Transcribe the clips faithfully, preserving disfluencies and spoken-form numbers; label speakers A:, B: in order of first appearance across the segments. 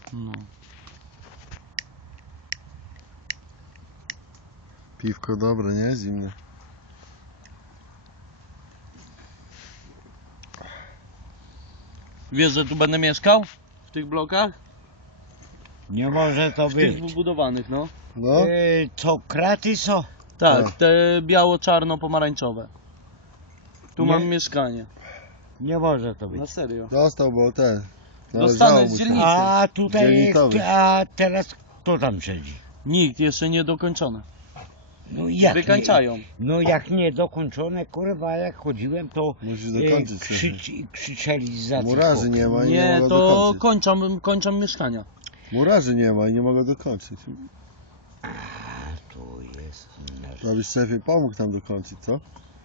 A: No.
B: Piwko dobre, nie? Zimne.
A: Wiesz, że tu będę mieszkał? W tych blokach?
C: Nie może to
A: W tych
C: być.
A: budowanych, no.
B: No,
C: E, co, kraty są?
A: Tak,
B: Tak.
A: te biało-czarno-pomarańczowe. Tu
C: Nie.
A: mam mieszkanie.
C: Nie może to być.
A: Na serio.
B: dostał, bo ten.
A: Dostanę
B: należało
A: z
B: mu się.
A: dzielnicy.
C: A tutaj,
B: Dzielnicowy.
C: a teraz kto tam siedzi?
A: Nikt, jeszcze nie dokończone.
C: No jak
A: Wykańczają.
C: Nie, no jak nie dokończone, kurwa, jak chodziłem, to
B: Musisz
C: e,
B: dokończyć.
C: krzycz, krzyczeli za
B: Murarzy
C: tych
B: nie ma i nie,
A: Nie,
B: mogą
A: to
B: dokończyć.
A: kończą, kończą mieszkania.
B: Murarzy nie ma i nie mogą dokończyć.
C: A tu jest nasz...
B: Żebyś szefie pomógł tam dokończyć, co?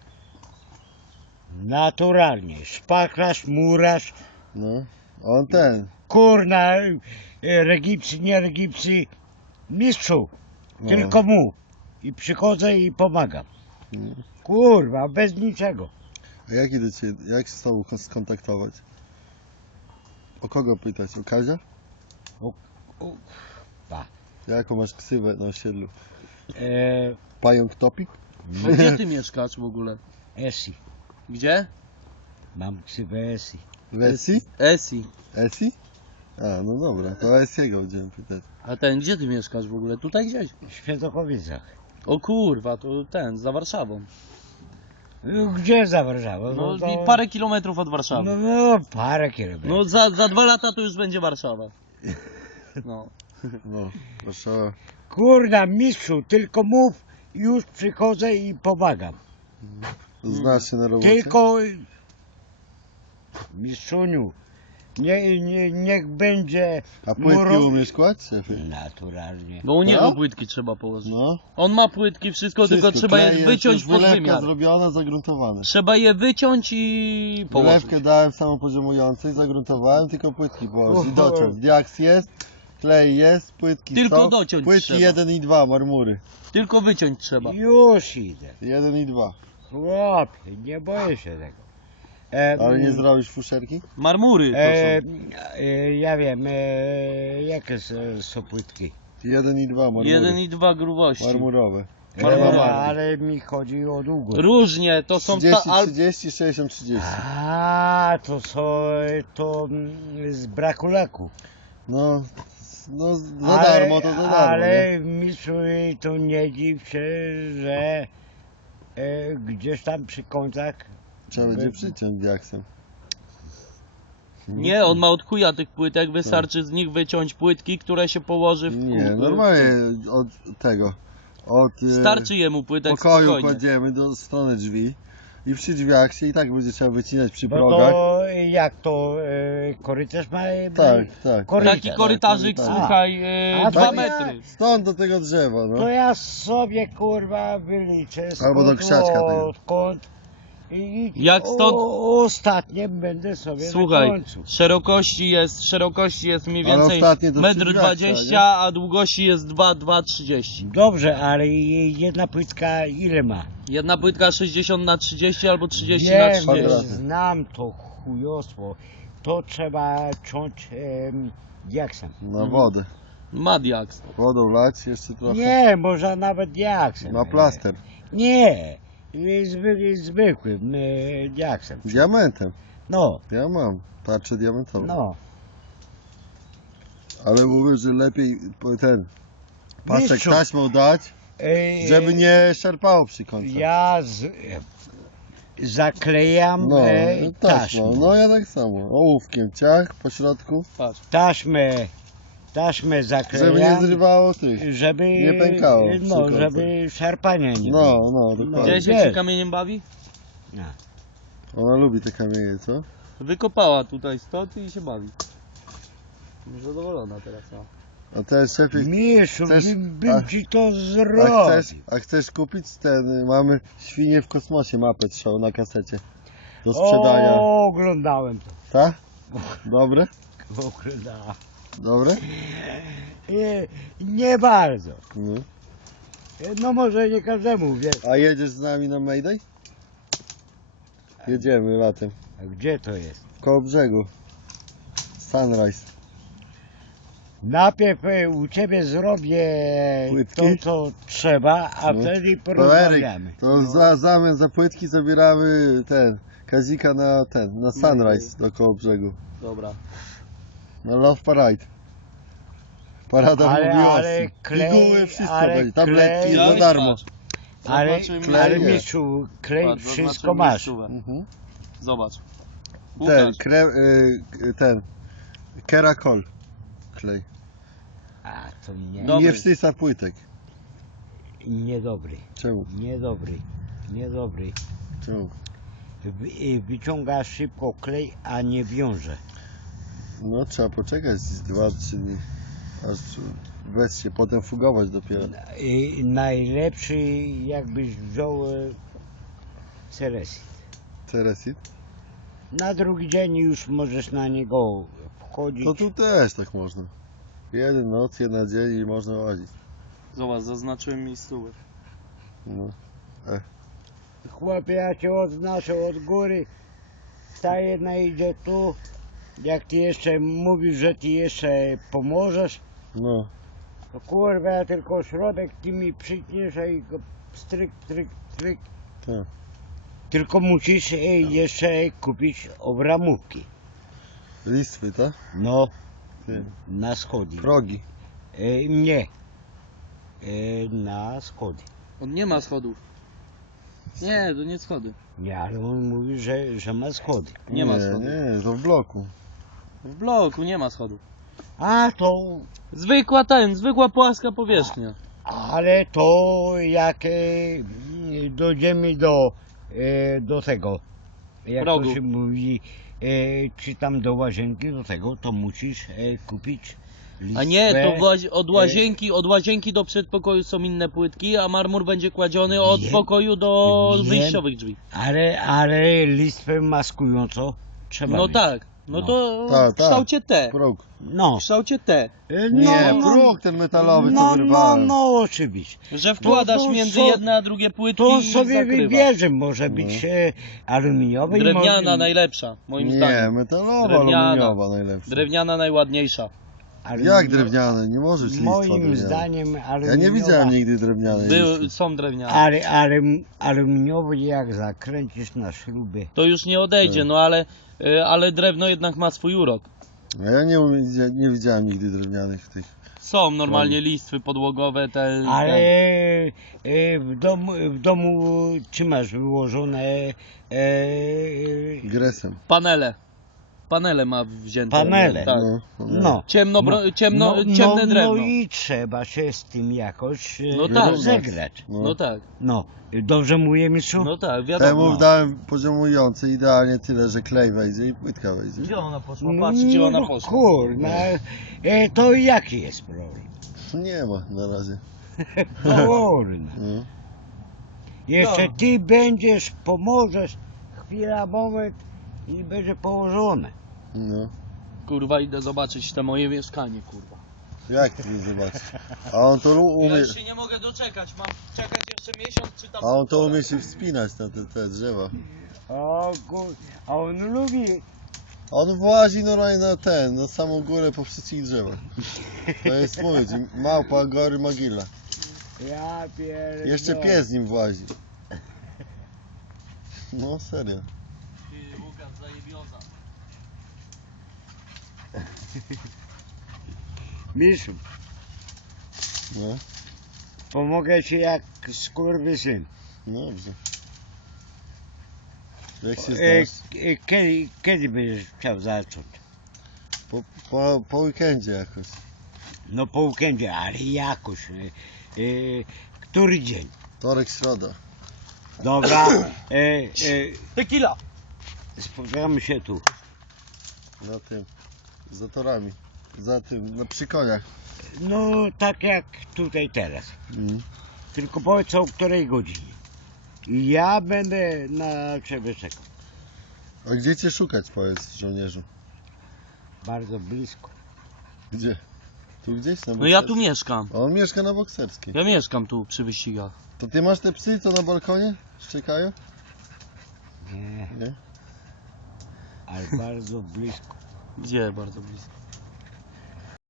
C: Naturalnie, szpachlarz, murarz,
B: No. On ten.
C: kurna, e, regipsy, nie regipsy, mistrzu,
B: No.
C: tylko mu. I przychodzę i pomagam.
B: Mm.
C: Kurwa, bez niczego.
B: A jaki do ciebie, jak się z tobą skontaktować? O kogo pytać? O Kazia?
C: O, pa.
B: Jaką masz ksywę na osiedlu?
C: E,
B: Pająk Topik?
A: A gdzie ty mieszkasz w ogóle?
C: Esi,
A: Gdzie?
C: mam ksywę Esi.
B: Wesi?
A: Esi.
B: Esi? A, no dobra, to Esiego będziemy pytać.
A: A ten, gdzie ty mieszkasz w ogóle? Tutaj gdzieś?
C: W Świętokowicach.
A: O kurwa, to ten, za Warszawą.
C: No, gdzie za Warszawą?
A: No
C: to-
A: i parę kilometrów od Warszawy.
C: No, no parę kilometrów.
A: No za, za dwa lata to już będzie Warszawa. No.
B: No, Warszawa.
C: Kurna, mistrzu, tylko mów, już przychodzę i pomagam.
B: Znasz się na robocie?
C: Tylko... Mistrzuniu, nie, nie, niech będzie...
B: A płytki
C: muro-
B: umiesz kładź, szefie?
C: Naturalnie.
A: Bo u niego
B: No?
A: płytki trzeba położyć.
B: No.
A: On ma płytki, wszystko, tylko
B: Wszystko,
A: trzeba
B: klej
A: je
B: jest,
A: wyciąć
B: już
A: pod
B: wylewka
A: wymiar.
B: zrobiona, zagruntowane.
A: Trzeba je wyciąć i położyć.
B: Wylewkę dałem samopoziomującej, zagruntowałem, tylko płytki położyć i
C: Oho.
B: dociąć. Diaks jest, klej jest, płytki
A: Tylko
B: są.
A: dociąć
B: Płytki
A: trzeba.
B: jeden i dwa, marmury.
A: Tylko wyciąć trzeba.
C: Już idę.
B: jeden i dwa.
C: Chłopie, nie boję się tego. E,
B: Ale nie zrobisz fuszerki?
A: Marmury to
C: e,
A: są.
C: e, Ja wiem, e, jakie są, są płytki.
B: jeden i dwa, marmury.
A: Jeden i dwa grubości.
B: Marmurowe.
C: E,
A: Marmurowe.
C: ale mi chodzi o długość.
A: Różnie, to są ta,
B: trzydzieści,
A: al...
B: trzydzieści, sześćdziesiąt, trzydzieści.
C: A, to są, to mm, z braku leku.
B: No, no za darmo to za darmo,
C: Ale mistrzu, to nie dziw się, że e, gdzieś tam przy końcach...
B: Trzeba będzie przyciąć diaksem.
A: Nie, on ma od chuja tych płytek, wystarczy z nich wyciąć płytki, które się położy w
B: Nie,
A: kół-
B: normalnie od tego, od e,
A: Starczy jemu płytek
B: pokoju
A: spokojnie.
B: kładziemy do strony drzwi i przy drzwiach się i tak będzie trzeba wycinać przy
C: Bo
B: progach.
C: to jak to, e, korytarz ma...
B: Tak, tak.
C: Korytarz.
A: Taki korytarzyk,
B: korytarz.
A: słuchaj,
C: A,
A: e, dwa
C: tak
A: metry.
B: Stąd do tego drzewa, no.
C: To ja sobie kurwa wyliczę
B: Albo do
C: skąd,
B: krzaczka tego.
C: odkąd i
A: Jak stąd-
C: o, ostatnie będę sobie
A: Słuchaj,
C: na końcu.
A: szerokości jest, szerokości jest mniej
B: Ale
A: więcej
B: ostatnie to
A: metr
B: przy drzwiach
A: dwadzieścia,
B: trzeba,
A: a długości jest dwa, dwa trzydzieści.
C: Dobrze, ale jej jedna płytka ile ma?
A: Jedna płytka sześćdziesiąt na trzydzieści albo trzydzieści na
C: Wiem,
A: trzydzieści.
B: kwadraty.
C: znam to chujostwo. To trzeba ciąć em, diaksem.
B: Na wodę.
A: Madiax.
B: Wodą lać jeszcze trochę.
C: Nie, można nawet diaksem.
B: Na plaster.
C: Nie, zwykłym, zwykłym e, diaksem.
B: Diamentem.
C: No,
B: Ja mam tarczę diamentową.
C: no.
B: Ale mówię, że lepiej po- ten pasek
C: Mistrzu.
B: taśmą dać,
C: E,
B: żeby nie szarpało przy końcu.
C: Ja z, zaklejam
B: No,
C: e,
B: taśmą.
C: taśmą.
B: No ja tak samo. Ołówkiem ciach po środku,
A: Patrz.
C: Taśmę, taśmę zaklejam.
B: żeby nie zrywało tych.
C: żeby,
B: nie pękało przy
C: No,
B: końcu.
C: żeby szarpania nie było.
B: No, no, dokładnie.
A: Widziałeś, jak
C: wiesz.
A: się kamieniem bawi?
C: No.
B: Ona lubi te kamienie, co?
A: Wykopała tutaj stąd i się bawi. Zadowolona teraz, no.
B: A ten szefik,
C: Miszu,
B: chcesz-
C: bym, bym
B: a-
C: ci to
B: a
C: zrobił.
B: chcesz, a chcesz kupić ten, y, mamy Świnie w kosmosie, mapę show na kasecie. Do sprzedania.
C: O, oglądałem to.
B: Tak? Dobre?
C: Oglądałem.
B: Dobre?
C: Nie, nie bardzo.
B: No.
C: No może nie każdemu, wiesz.
B: A jedziesz z nami na Mayday? Jedziemy latem.
C: A gdzie to jest?
B: Koło brzegu. Sunrise.
C: Najpierw e, u ciebie zrobię
B: Płytki?
C: to, co trzeba, a
B: No.
C: wtedy
B: To Eryk,
C: porozmawiamy.
B: to za zamian za płytki zabieramy ten, Kazika na ten, na Sunrise do koło brzegu.
A: Dobra.
B: Na Love Parade. Parada
C: Ale-
B: mówiła
C: ale klej-
B: Piguły, wszystko
C: ale
B: będzie, tabletki
C: klej-
B: za
A: Weź,
B: darmo.
A: patrz.
C: Ale,
A: Zobaczymy,
C: ale
B: ile.
C: mistrzu, klej
A: Patrz,
C: wszystko
A: zaznaczymy
C: masz.
A: miejscówę.
B: Mhm.
A: Zobacz.
B: Ten,
A: Łukasz,
B: kre, y, ten, Kerakol klej.
C: A, to nie,
A: Dobry.
B: Nie wstysa płytek.
C: niedobry,
B: Czemu?
C: niedobry, niedobry.
B: Czemu?
C: Wy, y, wyciąga szybko klej, a nie wiąże.
B: No trzeba poczekać z dwa trzy dni. Aż weź się, potem fugować dopiero.
C: Y, najlepszy jakbyś wziął e, Ceresit.
B: Teresit?
C: Na drugi dzień już możesz na niego wchodzić.
B: To tu też tak można. Jeden noc, jedna dzień i można łazić.
A: zobacz, zaznaczyłem miejscówę.
B: No.
C: Chłopie, ja cię odznaczę od góry. Ta jedna idzie tu. Jak ty jeszcze mówisz, że ty jeszcze pomożesz,
B: No.
C: to kurwa, ja tylko środek ty mi przytniesz i go stryk, stryk, stryk.
B: Tak.
C: Tylko musisz e, jeszcze kupić obramówki.
B: Listwy, tak?
C: No,
B: Ty.
C: na schody.
B: Progi.
C: E, nie. E, na schody.
A: On nie ma schodów. Nie, to nie schody.
C: Nie, ale on mówi, że, że ma schody.
A: Nie ma
B: nie,
A: schodów.
B: nie, to w bloku.
A: W bloku nie ma schodów.
C: A to,
A: Zwykła ten, zwykła płaska powierzchnia.
C: ale to jak e, dojdziemy do, e, do tego, jak
A: Progu.
C: to się mówi, e, czy tam do łazienki do tego, to musisz e, kupić listwę.
A: A nie, to włazi- od łazienki, od łazienki do przedpokoju są inne płytki, a marmur będzie kładziony od
C: Wiem.
A: pokoju do
C: Wiem.
A: wyjściowych drzwi.
C: Ale, ale listwę maskującą trzeba
A: No
C: mieć.
A: tak, no
C: No.
A: to
B: Tak,
A: w kształcie T.
B: Próg.
C: No.
A: W kształcie T.
C: E,
B: Nie,
C: no,
B: próg ten metalowy, co
C: no, no,
B: wyrwałem.
C: no, oczywiście.
A: Że wkładasz
C: to
A: między
C: so-
A: jedne a drugie płytki
C: To
A: i
C: sobie
A: zakrywasz.
C: wybierze, może być e, aluminiowy. i
A: Drewniana
C: może-
A: najlepsza, moim
B: Nie,
A: zdaniem.
B: metalowa,
A: Drewniana.
B: aluminiowa najlepsza.
A: Drewniana najładniejsza.
C: aluminio-
B: Jak drewniane? Nie możesz listwa
C: Moim
B: drewniane.
C: zdaniem
B: Ja
C: aluminiowa.
B: nie widziałem nigdy drewnianej
A: Były,
B: listwy.
A: są drewniane.
C: Ale, ale aluminiowy jak zakręcisz na śrubie.
A: To już nie odejdzie,
B: Tak.
A: no ale, y, ale drewno jednak ma swój urok.
B: A ja nie, umie- nie widziałem nigdy drewnianych tych.
A: Są normalnie listwy podłogowe, te...
C: Ale
A: te.
C: e, w, domu, w domu czy masz wyłożone e,
B: Gresem.
A: Panele. Panele ma wzięte.
C: Panele.
A: Tak.
B: No, no.
C: no.
A: Ciemno, bro, ciemno,
C: no,
A: ciemne
C: no,
A: drewno.
C: No i trzeba się z tym jakoś e,
A: No tak.
C: rozegrać.
B: No.
A: No tak,
C: No, dobrze mówię mistrzu?
A: no tak, wiadomo.
B: Temu dałem poziomujący idealnie tyle, że klej wejdzie i płytka wejdzie.
A: Gdzie ona poszła? Patrz, gdzie ona poszła.
C: Kurna, e, to jaki jest problem?
B: Nie ma na razie.
C: Kurna.
B: No.
C: Jeszcze
A: No.
C: ty będziesz, pomożesz, chwila, moment i będzie położone.
B: No.
A: Kurwa, idę zobaczyć te moje mieszkanie, kurwa.
B: Jak ty to zobaczysz? A on to lu-
A: Ja
B: umie.
A: już się nie mogę doczekać, mam czekać jeszcze miesiąc, czy tam...
B: A on to umie się wspinać na te, te drzewa.
C: O kur... a on lubi.
B: On włazi normalnie na ten, na samą górę po wszystkich drzewach. To jest mówić, małpa gory mogila.
C: Ja pierdolę.
B: Jeszcze pies z nim włazi. No serio.
A: Ty, Łukasz, zajebioza.
C: Mistrzu,
B: No,
C: pomogę ci jak skurwysyn.
B: dobrze. Jak się
C: E,
B: znasz?
C: e, kiedy, kiedy będziesz chciał zacząć?
B: Po, po, po weekendzie jakoś.
C: No po weekendzie, ale jakoś. E, e, który dzień?
B: Wtorek, środa.
C: Dobra, e, e,
A: Tequila!
C: spotkamy się tu.
B: Na tym. Za torami. Za tym, na przy koniach.
C: No tak jak tutaj teraz.
B: Mm.
C: Tylko powiedz o której godzinie. I ja będę na ciebie czekał.
B: A gdzie cię szukać, powiedz żołnierzu?
C: Bardzo blisko.
B: Gdzie? Tu gdzieś na
A: No ja tu
B: Bokserskiej?
A: mieszkam.
B: A on mieszka na Bokserskiej.
A: Ja mieszkam tu przy wyścigach.
B: To ty masz te psy, co na balkonie szczekają?
C: Nie,
B: Nie?
C: ale bardzo blisko.
A: Gdzie bardzo blisko?